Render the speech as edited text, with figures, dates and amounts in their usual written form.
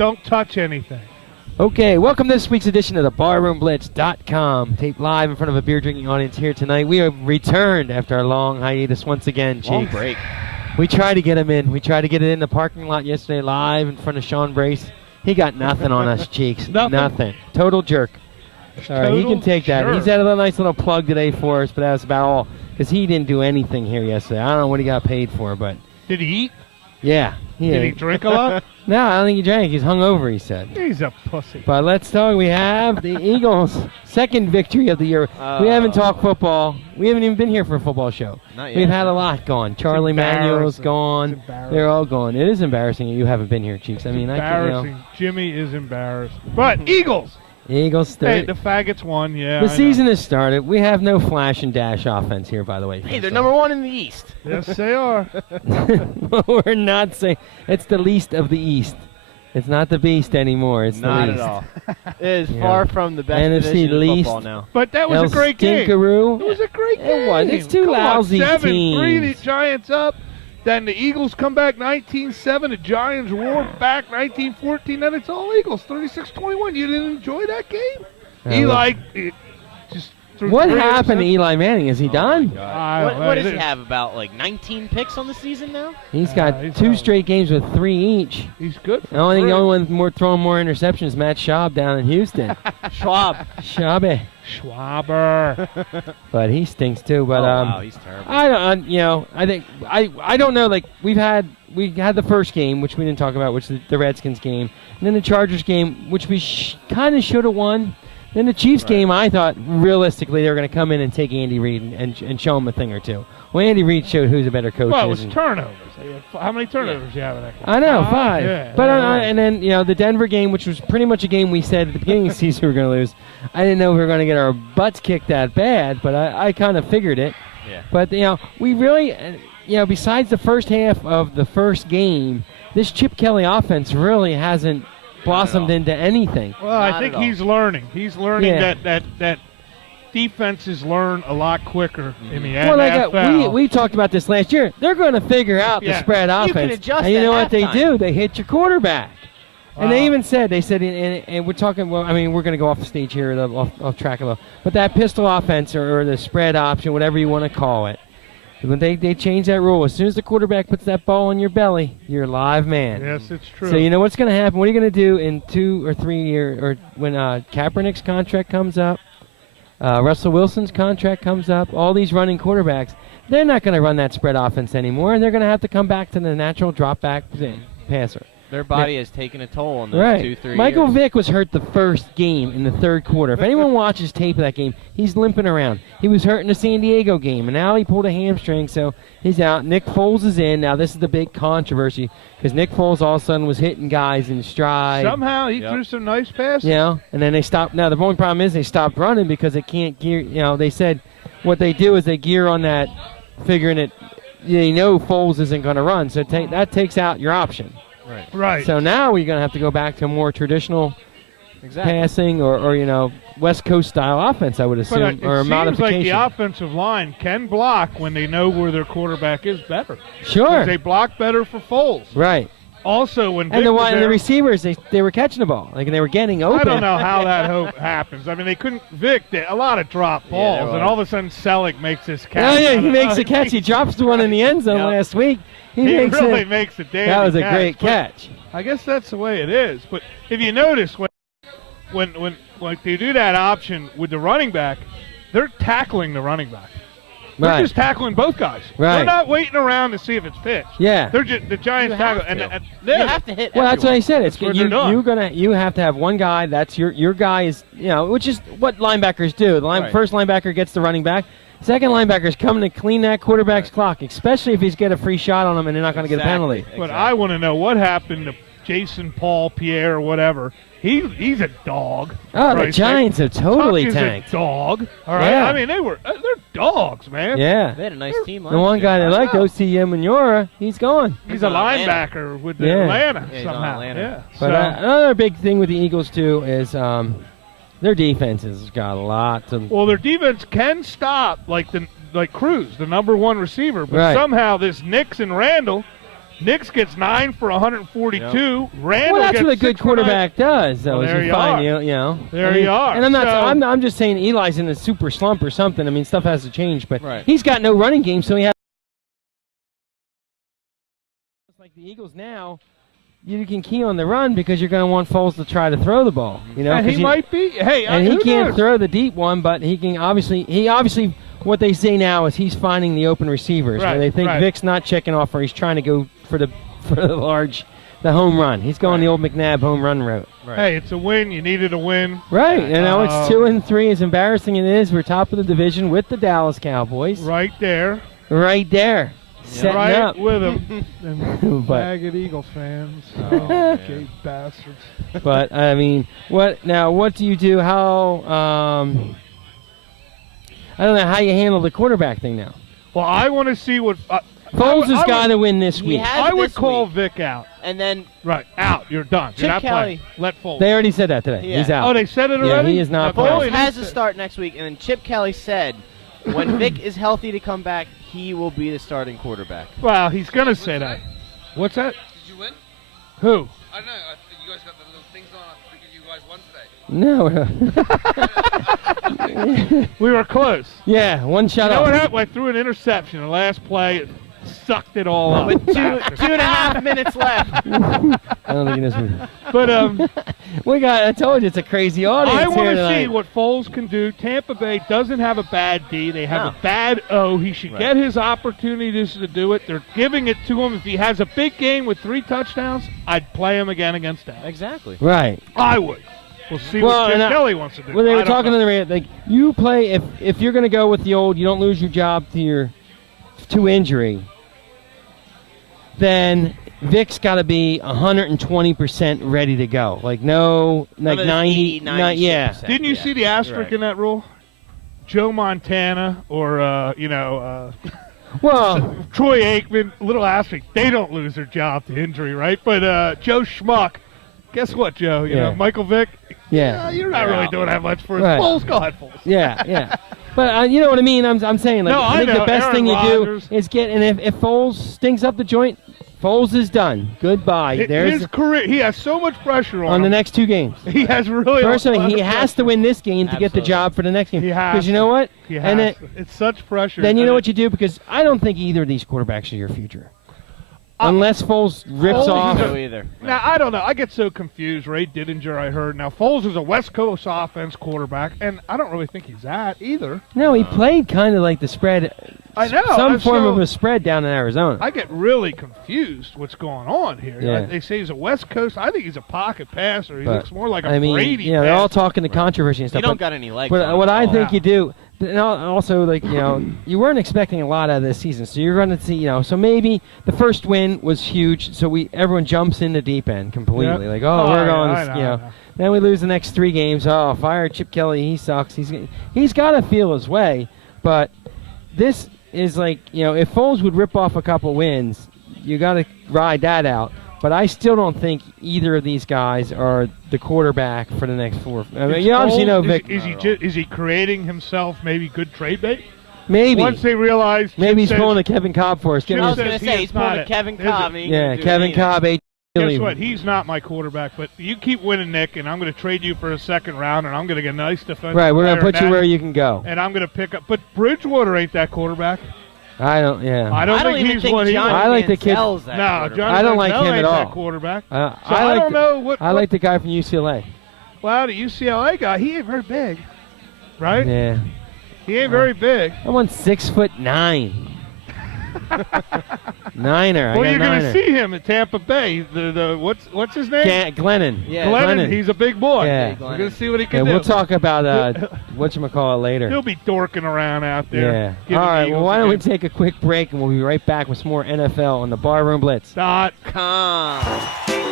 Don't touch anything. Okay, welcome to this week's edition of the BarroomBlitz.com. Taped live in front of a beer-drinking audience here tonight. We have returned after our long hiatus once again, Cheeks. Long break. We tried to get him in. We tried to get it in the parking lot yesterday live in front of Sean Brace. He got nothing on us, Cheeks. Nothing. Total jerk. All right, he can take that. Sure. He's had a nice little plug today for us, but that was about all. Because he didn't do anything here yesterday. I don't know what he got paid for, but... Did he eat? Yeah. Did he drink a lot? No, I don't think he drank. He's hungover, he said. He's a pussy. But let's talk. We have the Eagles' second victory of the year. We haven't talked football. We haven't even been here for a football show. Not yet. We've had a lot gone. Charlie Manuel's gone. They're all gone. It is embarrassing that you haven't been here, Cheeks. I mean, embarrassing. Jimmy is embarrassed. But Eagles. Eagles. Hey, the faggots won. Yeah. The season has started. We have no flash and dash offense here, by the way. Hey, they're number one in the East. Yes, they are. We're not saying it's the least of the East. It's not the beast anymore. It's not the least. At all. It is far from the best NFC division of least. football now. But that was a great game. Stinkaroo. It was a great game. It was. It's two lousy 7-3, teams. the Giants up. Then the Eagles come back 19-7. The Giants roar back 19-14. Then it's all Eagles, 36-21. You didn't enjoy that game? Eli just threw What 3 happened to interceptions. Eli Manning? Is he done? What does he have, about like 19 picks on the season now? He's got he's 2 straight games with 3 each. He's good. I don't think the only one throwing more interceptions is Matt Schaub down in Houston. Schwab. Schaube. Schwaber. But he stinks too. But wow, he's terrible. I don't. I think I don't know. Like we had the first game, which we didn't talk about, which is the Redskins game, and then the Chargers game, which we kind of should have won. Then the Chiefs game, I thought realistically they were going to come in and take Andy Reid and show him a thing or two. Well, Andy Reid showed who's a better coach. Well, it was turnovers. How many turnovers you have in that game? I know, 5. Yeah, but and then the Denver game, which was pretty much a game we said at the beginning of the season we were going to lose. I didn't know we were going to get our butts kicked that bad, but I kind of figured it. Yeah. But we really, besides the first half of the first game, this Chip Kelly offense really hasn't blossomed into anything. Well, I think he's learning. He's learning that defenses learn a lot quicker in the NFL. We talked about this last year. They're going to figure out the spread offense. You can adjust and you know at what they halftime. do? They hit your quarterback. And they even said, and we're talking, well, I mean, we're going to go off the stage here, off track a little. But that pistol offense or the spread option, whatever you want to call it, when they change that rule, as soon as the quarterback puts that ball in your belly, you're a live man. Yes, it's true. So you know what's going to happen? What are you going to do in 2 or 3 years, or when Kaepernick's contract comes up, Russell Wilson's contract comes up, all these running quarterbacks, they're not going to run that spread offense anymore, and they're going to have to come back to the natural drop-back passer. Their body has taken a toll on those 2-3 years. Michael Vick was hurt the first game in the third quarter. If anyone watches tape of that game, he's limping around. He was hurt in the San Diego game, and now he pulled a hamstring, so he's out. Nick Foles is in. Now, this is the big controversy because Nick Foles all of a sudden was hitting guys in stride. Somehow he threw some nice passes. And then they stopped. Now, the only problem is they stopped running because they can't gear. They said what they do is they gear on that, figuring it, Foles isn't going to run, so that takes out your option. Right. So now we're going to have to go back to more traditional passing or West Coast style offense, I would assume, or a modification. It seems like the offensive line can block when they know where their quarterback is better. Sure. They block better for Foles. Right. Also, when and the receivers, they were catching the ball, and they were getting open. I don't know how that happens. I mean, they couldn't. Vic did a lot of drop balls, and all of a sudden Selleck makes this catch. Oh yeah, he makes a catch. He drops the one in the end zone last week. He really makes a damn. That was a great catch. I guess that's the way it is. But if you notice, when they do that option with the running back, they're tackling the running back. They're just tackling both guys. Right. They're not waiting around to see if it's pitched. Yeah. They're just the Giants tackle, and you have to hit. Well, that's what I said. It's you have to have one guy. That's your guy is which is what linebackers do. The first linebacker gets the running back. Second linebacker is coming to clean that quarterback's clock, especially if he's got a free shot on him and they're not going to get a penalty. But I want to know what happened to Jason Paul Pierre or whatever. He's a dog. Oh, the Giants have totally tanked. Is a dog. All right. Yeah. I mean, they're dogs, man. Yeah. They had a nice team. The one guy they liked, O.C. Manura, he's gone. He's a linebacker with Atlanta somehow. Yeah. But another big thing with the Eagles too is their defense has got a lot to. Well, their defense can stop like Cruz, the number 1 receiver, but somehow this Nix and Randall Nix gets 9 for 142. Yep. Randall Well, that's gets what a good 6 for quarterback does, though. Well, is there he you find are. you know. There you are. And I'm not. So- I'm just saying Eli's in a super slump or something. I mean, stuff has to change, but Right. he's got no running game, so he has. Like the Eagles now, you can key on the run because you're going to want Foles to try to throw the ball. You know, And he might be. Hey, and he who can't knows? throw the deep one, but he can obviously. What they say now is he's finding the open receivers. Right, Where they think right. Vic's not checking off, or he's trying to go for the the home run. He's going the old McNabb home run route. Right. Hey, it's a win. You needed a win. Right, you know, it's 2-3. As embarrassing as it is, we're top of the division with the Dallas Cowboys. Right there. Right there. Setting Right up. with him. And But- maggot Eagles fans. Oh, Gay bastards. But, I mean, what do you do? How, I don't know how you handle the quarterback thing now. Well, I want to see what... Foles has got to win this He week. has I would this call week. Vic out. And then Right, out. You're done. Chip You're not Kelly. playing. Let Foles. They already said that today. Yeah. He's out. Oh, they said it Yeah, already? he is not Now, playing. Foles Foles has to start next week, and then Chip Kelly said when Vic is healthy to come back, he will be the starting quarterback. Well, he's going to say that. What's that? Did you win? Who? I don't know. You guys got the little things on. I figured you guys won today. No. We were close. Yeah, one shot You know what off. happened? I threw an interception. The last play, it sucked it all up. With 2.5 minutes left. I don't think it is. But I told you it's a crazy audience I here want to tonight. see what Foles can do. Tampa Bay doesn't have a bad D. They have No. a bad O. He should Right. get his opportunities to do it. They're giving it to him. If he has a big game with 3 touchdowns, I'd play him again against that. Exactly. Right. I would. We'll see Well, what Chip and Kelly wants to do. Well, they I were don't talking know. to the radio, like, you play, if you're going to go with the old, you don't lose your job to injury, then Vic's got to be 120% ready to go. Like, no, like Another 90, 96%. yeah. Didn't you Yeah. see the asterisk Right. in that rule? Joe Montana or, Well, Troy Aikman, little asterisk, they don't lose their job to injury, right? But Joe Schmuck, guess what, Joe? You know, Yeah. Michael Vick, yeah. you're not really doing that much for us. Right. Foles, go ahead, Foles. Yeah, yeah. But you know what I mean? I'm saying, like, No, I I think know. the best Aaron thing you Rodgers. do is get, and if Foles stinks up the joint, Foles is done. Goodbye. There's His career, he has so much pressure on on the him. next 2 games. He has really First a of all, lot he of has to pressure. win this game to get the Absolutely. job for the next game. He has Because you know what? He has And then, to. It's such pressure. then you and know it- what you do? Because I don't think either of these quarterbacks are your future. Unless Foles rips Foles off. is No either. Now, I don't know. I get so confused. Ray Didinger, I heard. Now, Foles is a West Coast offense quarterback, and I don't really think he's that either. No, he played kind of like the spread. I know. Some That's form so- of a spread down in Arizona. I get really confused what's going on here. Yeah. They say he's a West Coast. I think he's a pocket passer. He But, looks more like a I mean, Brady you know, they're all passer. talking the controversy and You stuff. don't but got any legs. But on what him. I Oh, think yeah. you do, and also, like, you know, you weren't expecting a lot out of this season, so you're going to see, you know, so maybe the first win was huge, so everyone jumps in the deep end completely. Yep. Like, we're going, I know, you I know. know. Then we lose the next 3 games. Oh, fire Chip Kelly, he sucks. He's got to feel his way, but this is like, you know, if Foles would rip off a couple wins, you got to ride that out. But I still don't think either of these guys are the quarterback for the next 4. I mean, Is you obviously Foles- know is- Vic. Is he creating himself maybe good trade bait? Maybe. Once they realize. Maybe he's Chip pulling a says, Kevin Cobb for us. Jim Getting I us- was going says to he say is he's pulling not a it. Kevin Is Cobb. it? and he yeah, ain't gonna do Kevin anything. Cobb, Guess what? He's not my quarterback, but you keep winning, Nick, and I'm going to trade you for a second round, and I'm going to get a nice defensive Right, we're going to player, put you and where you can go. And I'm going to pick up. But Bridgewater ain't that quarterback. I don't, yeah. I don't I don't think even he's think what he John I like the kid- Manziel's that No, quarterback. John I don't like Manziel him ain't at all. that quarterback. I So I like don't know what. I like the guy from UCLA. Well, the UCLA guy, he ain't very big, right? Yeah. He ain't very big. I want 6'9". Niner. Well, I you're got going to Niner. see him at Tampa Bay. The what's his name? Glennon. Yeah, Glennon. He's a big boy. Yeah. We're going to see what he Yeah, can do. we'll talk about whatchamacallit later. He'll be dorking around out there. Yeah. giving All the right. Well, Eagles why a don't we game. take a quick break and we'll be right back with some more NFL on the Barroom Blitz. Dot. Come.